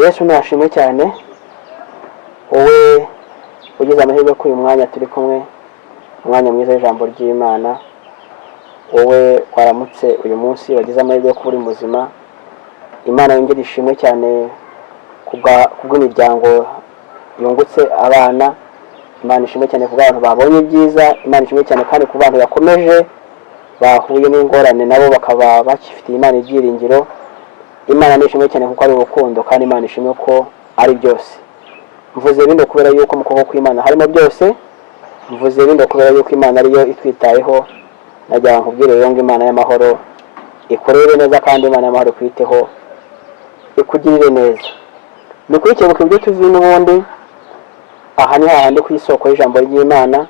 Yesu nashimwe cyane wowe ugize amahirwe ko uyu mwanya turi kumwe, umwanya mwiza w'ijambo ry'Imana. Wowe waramutse uyu munsi wagize amahirwe yo kuba uri muzima. Imana yongere ishimwe cyane kubw'imiryango yungutse abana. Imana ishimwe cyane kubw'abantu babonye ibyiza. Imana ishimwe cyane kandi ku bantu yakomeje bahuye n'ingorane nabo bakaba bakifitiye Imana ibyiringiro. Imana nishimwe cyane kuko ari urukundo, kandi Imana ishimwe ko ari byose. Mvuze bino kubera yuko mu kuboko kw'Imana harimo byose. Mvuze bino kubera yuko Imana ariyo itwitayeho. Najya nkubwire rero ngo Imana y'amahoro ikorere neza, kandi Imana y'amahoro ikwiteho ikugirire neza. Nukurikiye ibyo tuzi n'ubundi, aha ni hahandi ku isoko y'ijambo ry'Imana.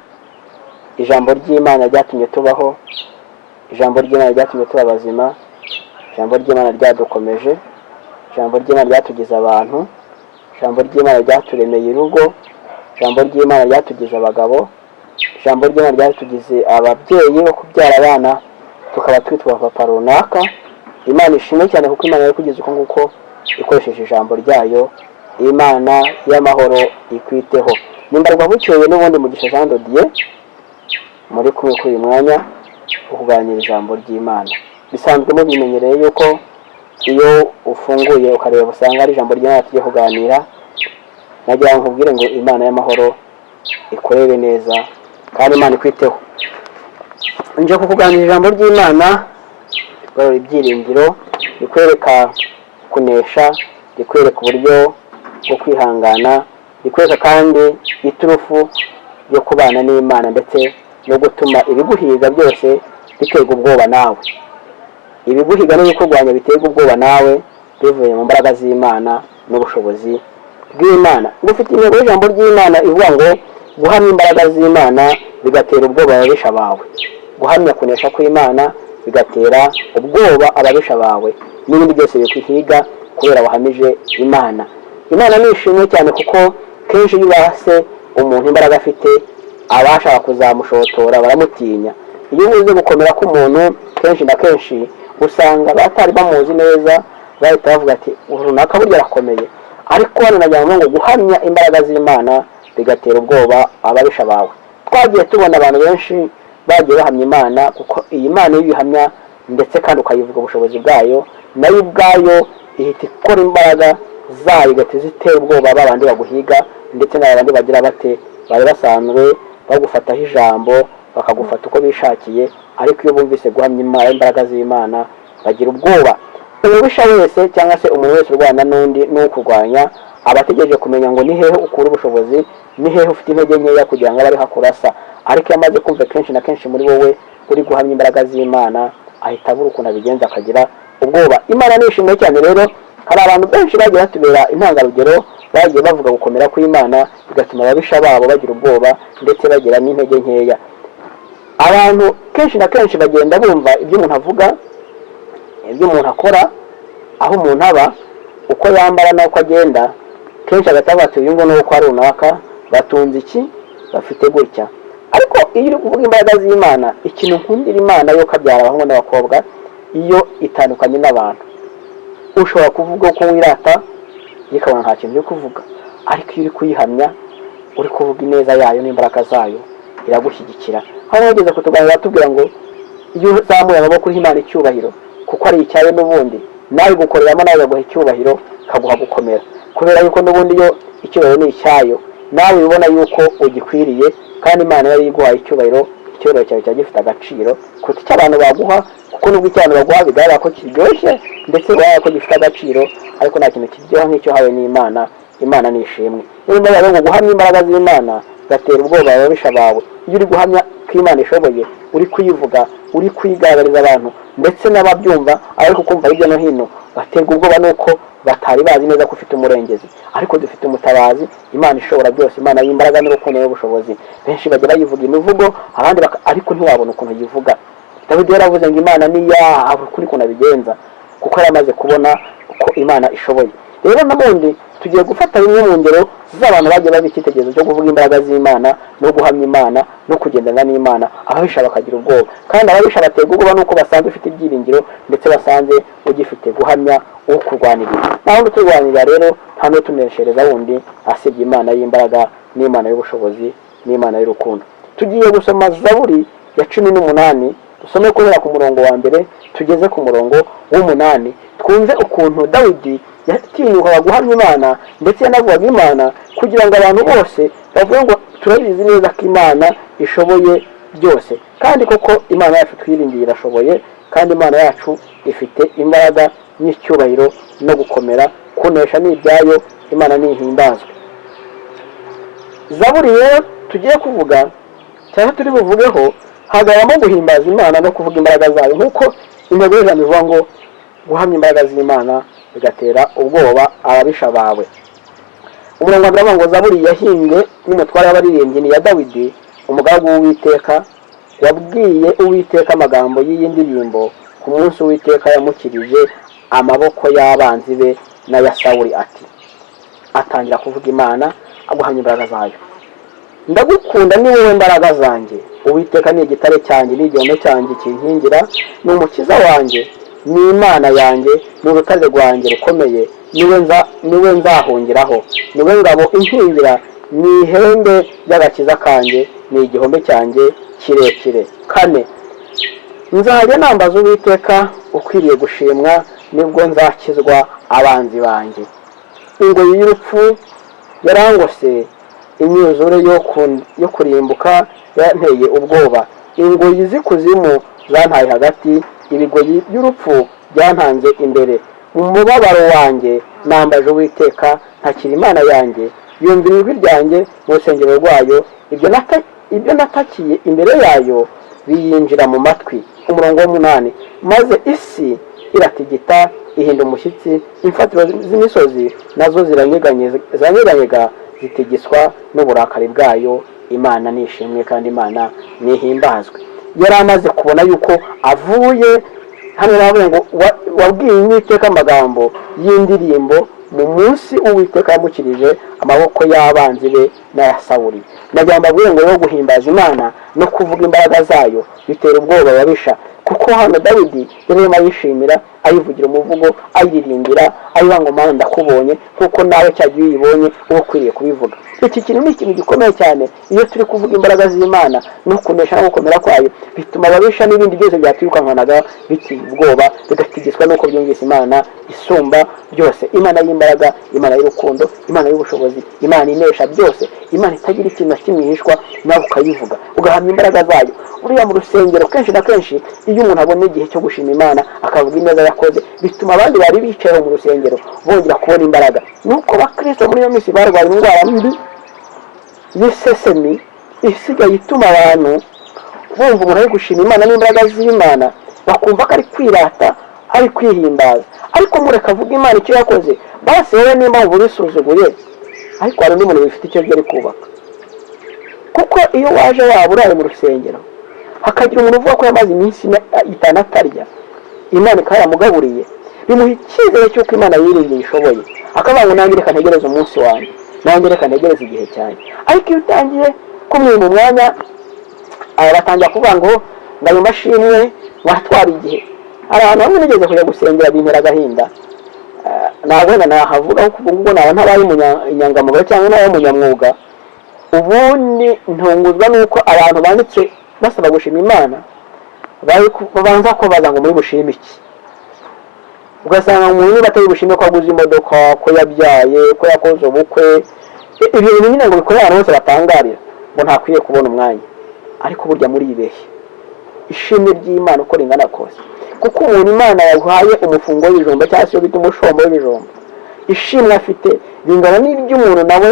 Ijambo ry'Imana ryatumye tubaho, ijambo ry'Imana ryatumye tuba bazima, ijambo ry'Imana ryadukomeje, ijambo ry'Imana ryatugize abantu, ijambo ry'Imana ryaturemeye urugo, ijambo ry'Imana ryatugize abagabo, ijambo ry'Imana ryatugize ababyeyi bo kubyara abana tukaba twitwa papa runaka. Imana ishimwe cyane kuko Imana yari kugize uko nguko ikoresheje ijambo ryayo. Imana y'amahoro ikwiteho. Nimbarwa bukeye n'ubundi Mugisha Jean de Dieu muri kumwe kuri uyu mwanya wo kuganira ijambo ry'Imana. Bisanzwe mubimenyereye yuko iyo ufunguye ukareba usanga ari ijambo ry'Imana tugiye kuganira. Nagira nkubwire ngo Imana y'amahoro ikorere neza, kandi Imana ikwiteho. Nje kukuganira ijambo ry'Imana rigarura ibyiringiro, rikwereka kunesha, rikwereka uburyo bwo kwihangana, rikwereka kandi iturufu yo kubana n'Imana, ndetse no gutuma ibiguhiga byose biterwa ubwoba nawe. Ibiguhiga n'ibikurwanya biterwa ubwoba nawe bivuye mu mbaraga z'Imana n'ubushobozi bw'Imana. Dufite intego y'ijambo ry'Imana ivuga ngo guhamya imbaraga z'Imana bigatera ubwoba ababisha bawe. Guhamya kunesha kw'Imana bigatera ubwoba ababisha bawe n'ibindi byose bikwihiga kubera wahamije Imana. Imana nishimwe cyane kuko kenshi iyo ubase umuntu imbaraga afite, abashaka kuzamushotora baramutinya. Iyo ubuze gukomera k'umuntu kenshi na kenshi usanga batari bamuzi neza, bahita bavuga ati runaka burya arakomeye. Ariko hano nagira ngo guhamya imbaraga z'Imana bigatera ubwoba ababisha bawe. Twagiye tubona abantu benshi bagiye bahamya Imana, kuko iyi Imana iyo uyihamya ndetse kandi ukayivuga ubushobozi bwayo, nayo ubwayo ihita ikora imbaraga zayo igahita zitera ubwoba babandi baguhiga, ndetse n'abandi bagira bate bari basanzwe bagufataho ijambo bakagufata uko bishakiye. Ariko iyo bumvise guhamya imbaraga z'Imana bagira ubwoba. Umubisha wese cyangwa se umuntu wese urwana n'undi n'ukurwanya aba ategereje kumenya ngo ni hehe ukura ubushobozi, ni hehe ufite intege nkeya kugira ngo abe ariho akurasa. Ariko iyo amaze kumva kenshi na kenshi muri wowe uri guhamya imbaraga z'Imana, ahita abura ukuntu abigenza akagira ubwoba. Imana nishimwe cyane rero. Hari abantu benshi bagiye batubera intangarugero, bagiye bavuga gukomera kw'Imana bigatuma ababisha babo bagira ubwoba ndetse bagira n'intege nkeya. Abantu kenshi na kenshi bagenda bumva ibyo umuntu avuga, ibyo umuntu akora, aho umuntu aba, uko yambara n'uko agenda. Kenshi agatavuga ati uyu nguyu nuko ari runaka, batunze iki, bafite gutya. Ariko iyo uri kuvuga imbaraga z'Imana, ikintu nkundira Imana yo kabyara abahungu n'abakobwa, iyo itandukanye n'abantu, ushobora kuvuga ko wirata ikabona nta kintu uri kuvuga. Ariko iyo uri kuyihamya, uri kuvuga ineza yayo n'imbaraga zayo, iragushyigikira. Hano bageze kutuganira batubwira ngo iyo uzamuye amaboko y'Imana icyubahiro, kuko ari icyayo n'ubundi, nawe gukoreramo nawe baguha icyubahiro, kaguha gukomera. Kubera yuko n'ubundi iyo icyubahiro ni icyayo, nawe ubona yuko ugikwiriye, kandi Imana yari iguhaye icyubahiro. Icyubahiro cyawe cyari gifite agaciro kuko icyo abantu baguha, kuko nubwo icyano baguha bigaragara ko kiryoshye ndetse bigaragara ko gifite agaciro, ariko nta kintu kiryoha nk'icyo hawe n'Imana. Imana ni ishimwe. Niyo mpamvu ngo guhamya imbaraga z'Imana gatera ubwoba ababisha bawe. Iyo uri guhamya ko Imana ishoboye, uri kuyivuga, uri kuyigaragariza abantu, ndetse n'ababyumva ariko kumva hirya no hino baterwa ubwoba nuko batari bazi neza ko ufite umurengezi. Ariko dufite umutabazi, Imana ishobora byose, Imana y'imbaraga n'urukundo n'ubushobozi. Benshi bajya bayivuga imivugo, abandi ariko ntiwabona ukuntu yivuga. Dawidi yaravuze ngo Imana ni ya kuri kuna bigenza, kuko yaramaze kubona ko Imana ishoboye. Rero nabundi tugiye gufata bimwe mu ngero z'abantu bagiye baba icyitegererezo cyo kuvuga imbaraga z'Imana no guhamya Imana no kugendana n'Imana, ababisha bakagira ubwoba. Kandi ababisha baterwa ubwoba nuko basanzwe ufite ibyiringiro ndetse basanze ugifite guhamya ukurwanirira. Naho uturwanirira rero hano tuneshereza wundi asibye Imana y'imbaraga n'Imana y'ubushobozi n'Imana y'urukundo. Tugiye gusoma Zaburi ya 18, dusome guhera ku murongo wa mbere tugeze ku murongo w'8, twumve ukuntu Dawidi yatinyukaga guhamya Imana ndetse yanavugaga Imana kugira ngo abantu bose bavuge ngo turabizi neza ko Imana ishoboye byose, kandi koko Imana yacu twiringiye irashoboye, kandi Imana yacu ifite imbaraga n'icyubahiro no gukomera, kunesha n'ibyayo, Imana nihimbazwe. Zaburi rero tugiye kuvuga cyangwa turi buvugeho hagaramo guhimbaza Imana no kuvuga imbaraga zayo, nk'uko intego y'ijambo ivuga ngo guhamya imbaraga z'Imana bigatera ubwoba ababisha bawe. Umurongo wa mbere ngo Zaburi yahimbwe n'umutware w'abaririmbyi ni ya Dawidi umugaragu w'Uwiteka, wabwiye Uwiteka amagambo y'iyi ndirimbo ku munsi Uwiteka yamukirije amaboko y'abanzi be n'aya Sawuli ati. Atangira kuvuga Imana aguhamya imbaraga zayo. Ndagukunda ni wowe mbaraga zanjye, Uwiteka ni igitare cyanjye n'igihome cyanjye kinkingira, ni umukiza wanjye, ni Imana yanjye, ni urutare rwanjye rukomeye, niwe nzahungiraho, niwe ngabo inkingira, ni ihembe ry'agakiza kanjye, ni igihome cyanjye kirekire. 4. Nzajya nambaza Uwiteka ukwiriye gushimwa, nibwo nzakizwa abanzi banjye. Ingoyi y'urupfu yarangose, imyuzure yo kurimbuka yanteye ubwoba, ingoyi z'ikuzimu zantaye hagati, ibigoyi by'urupfu byantanze imbere. Mu mubabaro wanjye nambaje Uwiteka, ntakira Imana yanjye, yumvira ijwi ryanjye mu rusengero rwayo, ibyo natakiye imbere yayo biyinjira mu matwi. Umurongo w'8, maze isi iratigita ihinda umushyitsi, imfatiro z'imisozi nazo ziranyeganyega zitigiswa n'uburakari bwayo. Imana nishimwe kandi Imana nihimbazwe. Yari amaze kubona yuko avuye hano, navuga ngo wabwiye Uwiteka amagambo y'indirimbo mu munsi Uwiteka yamukirije amaboko y'abanzi be n'aya Sawuli. Nagira mbabwire ngo yo guhimbaza Imana no kuvuga imbaraga zayo bitera ubwoba ababisha, kuko hano Dawidi yarimo ayishimira, ayivugira umuvugo, ayiririmbira, ayivuga ngo Mana ndakubonye, kuko nawe cyagiye uyibonye uba ukwiriye kubivuga. Iki kintu ni ikintu gikomeye cyane. Iyo turi kuvuga imbaraga z'Imana no kunesha no gukomera kwayo, bituma ababisha n'ibindi byose byatwirukankanaga bitiye ubwoba, bigatigizwa nuko byumvise Imana isumba byose, Imana y'imbaraga, Imana y'urukundo, Imana y'ubushobozi, Imana inesha byose, Imana itagira ikintu na kimwe ihishwa, nawe ukayivuga ugahamya imbaraga zayo. Uriya mu rusengero kenshi na kenshi iyo umuntu abona igihe cyo gushima Imana akavuga ineza yakoze, bituma abandi bari bicaye mu rusengero bongera kubona imbaraga. Nuko abakristo muri iyo minsi barwaye indwara mbi y'isesemi isigaye ituma abantu bumva umuntu ari gushima Imana n'imbaraga z'Imana, bakumva ko ari kwirata, ari kwihimbaza. Ariko mureka avuga Imana icyo yakoze, basi wowe nimba wumva urisuzuguye, ariko hari undi muntu bifite icyo byari kubaka. Kuko iyo waje waba uraye mu rusengero hakagira umuntu uvuga ko yamaze iminsi 5 atarya, Imana ikaba yamugaburiye, bimuha icyizere cy'uko Imana yiringiye ishoboye, akavuga ngo nange reka ntegereze umunsi wanjye, nange reka ntegereze igihe cyanjye. Ariko iyo utangiye kumwe mu mwanya batangira kuvuga ngo ndayo mashimwe watwara igihe. Hari ahantu hamwe nigeze kujya gusengera bintera agahinda, ntabwo nahavuga kuko ubwo naba ntabaye inyangamugayo cyangwa nabaye umunyamwuga. Ubundi ntunguzwa nuko abantu banditse basaba gushima Imana babanza kubaza ngo muri bushime iki. Ugasanga umuntu batari bushime ko aguze imodoka, ko yabyaye, ko yakoze ubukwe, ibintu nyine ngo bikorera abantu bose batangarira ngo ntakwiye kubona umwanya. Ariko burya muri ibeshye ishimwe ry'Imana uko ringana kose, kuko umuntu Imana yaguhaye umufungo w'ibijumba cyangwa se bita umushombo w'ibijumba, ishimwe afite bingana n'iby'umuntu nawe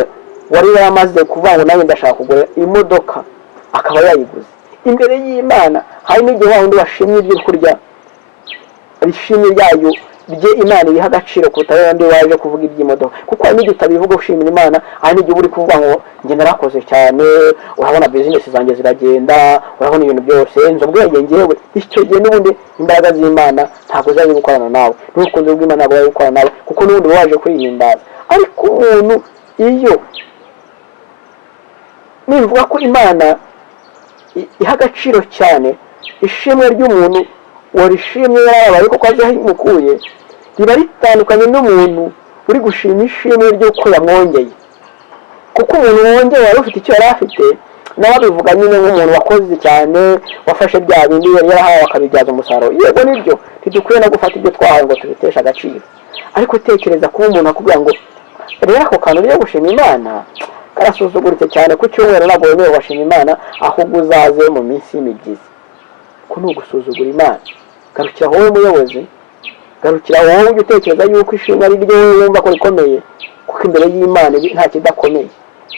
wari yaramaze kuvuga ngo nawe ndashaka kugura imodoka akaba yayiguze. Imbere y'Imana hari n'igihe wundi washimye ibyo kurya, ishimwe ryayo bye Imana iriha agaciro kuruta yandi waje kuvuga iby'imodoka. Kuko hari n'igihe utabivuga ushimira Imana, hari n'igihe uri kuvuga ngo njye narakoze cyane, urabona business zanjye ziragenda, urabona ibintu byose nzo ubwenge ngewe. Icyo gihe n'ubundi imbaraga z'Imana ntabwo zaje gukorana nawe, n'urukundo rw'Imana ntabwo zaje gukorana nawe, kuko n'ubundi waje kwihimbaza. Ariko umuntu iyo nivuga ko Imana iha agaciro cyane ishimwe ry'umuntu warishimye yarabaye kuko azahimukuye, riba ritandukanye n'umuntu uri gushima ishimwe ry'uko yamwongeye, kuko umuntu wongeye wari ufite icyo yari afite nawe abivuga nyine nk'umuntu wakoze cyane, wafashe bya bindi yari yarahawe akabibyaza umusaruro. Yego nibyo, ntidukwiye no gufata ibyo twahawe ngo tubiteshe agaciro, ariko tekereza kuba umuntu akubwira ngo rero ako kantu ryo gushima Imana karasuzuguritse cyane ku cyumweru ntabwo wemerewe washima Imana, ahubwo uzaze mu minsi y'imibyizi. Ko ni ugusuzugura Imana. Garukira wowe muyobozi, garukira wowe ujye utekereza yuko ishimwe ari ryo wowe wumva ko rikomeye, kuko imbere y'Imana nta kidakomeye,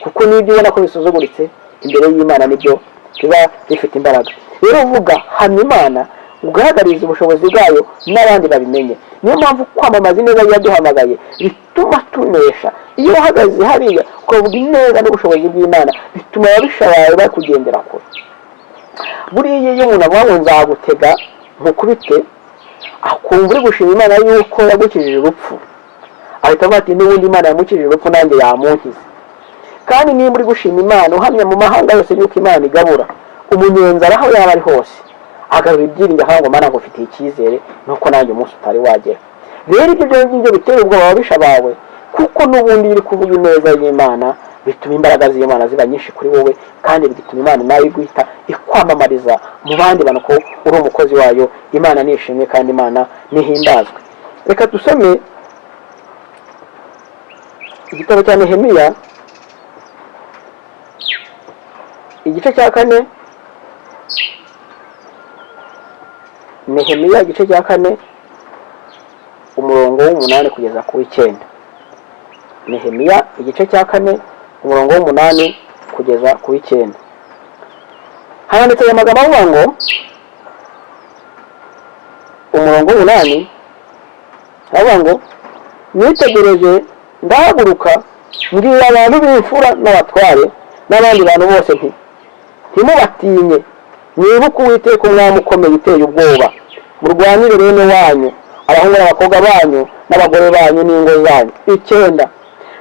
kuko n'ibyo ubona ko bisuzuguritse imbere y'Imana nibyo biba bifite imbaraga. Rero uvuga hamya Imana, ugaragariza ubushobozi bwayo n'abandi babimenye. Niyo mpamvu kwamamaza ineza yaduhamagaye bituma tunesha. Iyo uhagaze hariya ukavuga ineza n'ubushobozi bw'Imana, bituma ababishabaye bakugendera kure. Buriya iyo umuntu avuga ngo nzagutega nkukubite, akumva uri gushima Imana yuko yagukijije urupfu, ahita avuga ati n'ubundi Imana yamukijije urupfu nanjye yamunkiza. Kandi niba uri gushima Imana uhamya mu mahanga yose yuko Imana igabura, umunyenzi aho yaba ari hose agarura ibyiringiro aho ngo Mana ngufitiye icyizere nuko nanjye umunsi utari wagera. Rero ibyo ngibyo bitera ubwoba ababisha bawe, kuko n'ubundi iri kuvuga ineza y'Imana bituma imbaraga z'Imana ziba nyinshi kuri wowe, kandi bituma Imana nawe guhita ikwamamariza mu bandi bantu ko uri umukozi wayo. Imana nishimwe kandi Imana nihimbazwe. Reka dusome igitabo cya Nehemiya igice cya 4. Nehemiya igice cya 4 umurongo w'8 kugeza ku 9. Nehemiya igice cya 4 umurongo w'8 kugeza ku 9. Handitse aya magambo avuga ngo, umurongo w'8 avuga ngo, nitegereje ndahaguruka mbwira abantu b'imfura n'abatware n'abandi bantu bose nti ntimubatinye, mwibuke Uwiteka umwami ukomeye uteye ubwoba, murwanire bene wanyu, abahungu n'abakobwa banyu n'abagore banyu n'ingo zanyu. 9.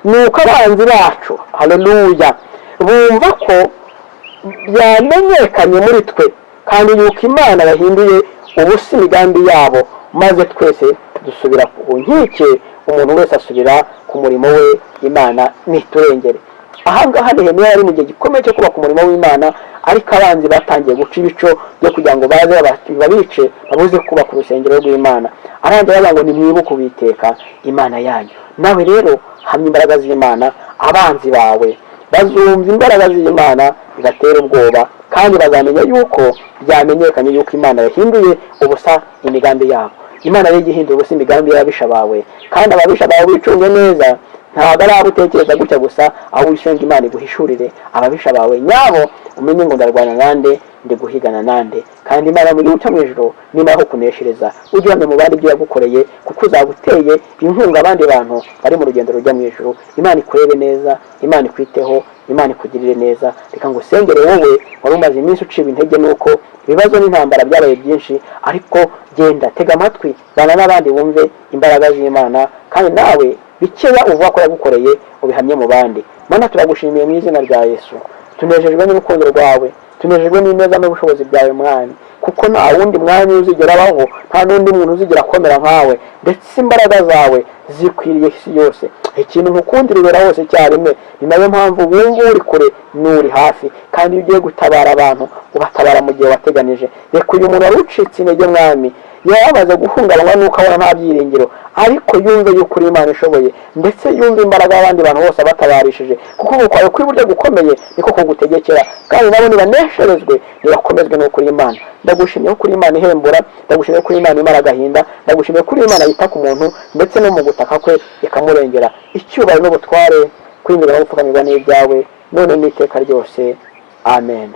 Nuko abanzi bacu, haleluya, bumva ko byamenyekanye muri twe, kandi yuko Imana yahinduye ubusa imigambi yabo, maze twese dusubira ku nkike, umuntu wese asubira ku murimo we, Imana niturengere. Ahangaha Nehemiya yari mu gihe gikomeye cyo kubaka umurimo w'Imana, ariko abanzi batangiye guca ibico byo kugira ngo baze babice, babuze kubaka urusengero rw'Imana. Arangira avuga ngo nimwibuke Uwiteka Imana yanyu. Nawe rero hamya imbaraga z'Imana, abanzi bawe bazumva imbaraga z'Imana bigatera ubwoba, kandi bazamenya yuko byamenyekanye yuko Imana yahinduye ubusa imigambi yabo. Imana rero igihindura ubusa imigambi y'ababisha bawe, kandi ababisha bawe bicunge neza, ntabwo ari abutekereza gutya gusa, aho wisenga Imana iguhishurire ababisha bawe nyabo, umenye ngo ndarwana nande, ndi guhigana nande. Kandi Imana muri uca mu ijuru nimara kuneshereza, ujyane mu bandi ibyo yagukoreye, kuko uzaguteye inkunga abandi bantu bari mu rugendo rujya mu ijuru. Imana ikurebe neza, Imana ikwiteho, Imana ikugirire neza. Reka ngo usengere wowe wari umaze iminsi uciba intege nuko ibibazo n'intambara byabaye byinshi, ariko genda tega amatwi, bana n'abandi wumve imbaraga z'Imana, kandi nawe bikeya uvuga ko yagukoreye ubihamye mu bandi. Mana turagushimiye mu izina rya Yesu, tunejejwe n'urukundo rwawe, tunejejwe n'ineza n'ubushobozi bwawe mwami, kuko nta wundi mwami uzigera abaho, nta n'undi muntu uzigera akomera nkawe, ndetse imbaraga zawe zikwiriye isi yose. Ikintu nkukundira ibera hose icyarimwe, ni nayo mpamvu wumva uri kure n'uri hafi, kandi iyo ugiye gutabara abantu ubatabara mu gihe wateganije. Reka uyu muntu wari ucitse intege mwami, yamaze guhungabanywa nuko abona nta byiringiro, ariko yumve yuko uri Imana ishoboye, ndetse yumve imbaraga abandi bantu bose batabarishije, kuko ukwawe kuri buryo gukomeye niko kugutegekera, kandi nabo nibanesherezwe nibakomezwe no kuri Imana. Ndagushimiye kuri Imana ihembura, ndagushimiye kuri Imana imara agahinda, ndagushimiye kuri Imana yita ku muntu, ndetse no mu gutaka kwe ikamurengera. Icyubahiro n'ubutware kwinjira no gupfukamirwa n'ibyawe none n'iteka ryose, amen.